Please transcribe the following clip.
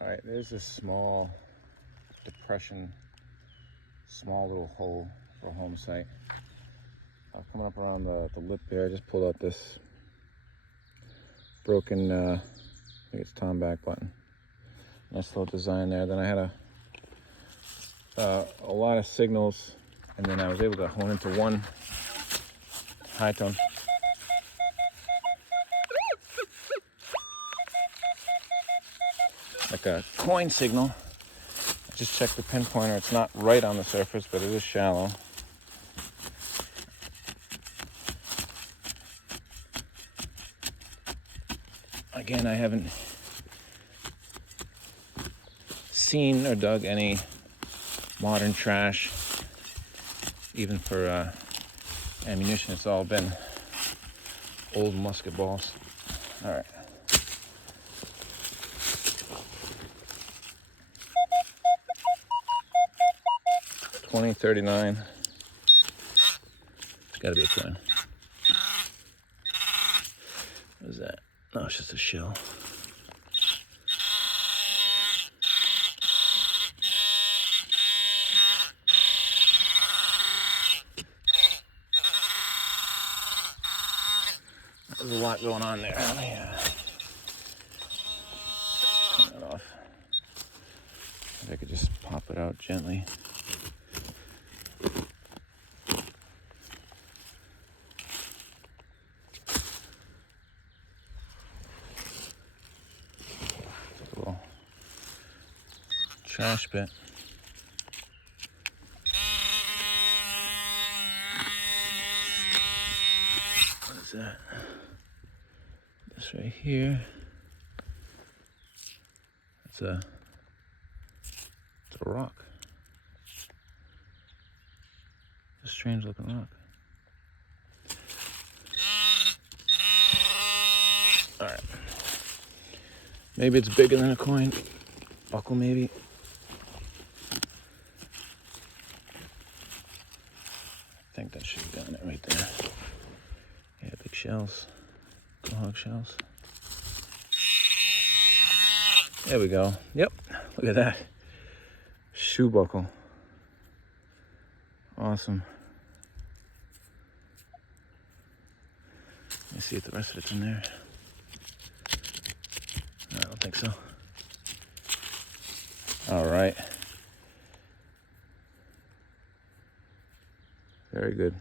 All right, there's this small depression, small little hole for a home site. Coming up around the lip there, I just pulled out this broken, I think it's tom back button. Nice little design there. Then I had a lot of signals, and then I was able to hone into one high tone. Like a coin signal. I just checked the pinpointer. It's not right on the surface, but it is shallow. Again, I haven't seen or dug any modern trash, even for ammunition. It's all been old musket balls. All right. $20.39. It's got to be a coin. What is that? No, it's just a shell. There's a lot going on there. Let me turn that off. If I could just pop it out gently. Take a little trash bit. What is that? This right here. It's a rock. It's a strange looking rock. All right. Maybe it's bigger than a coin. Buckle maybe. I think that should be on it right there. Yeah, big shells. Quahog shells. There we go. Yep. Look at that. Shoe buckle. Awesome. Let me see if the rest of it's in there. No, I don't think so. All right. Very good.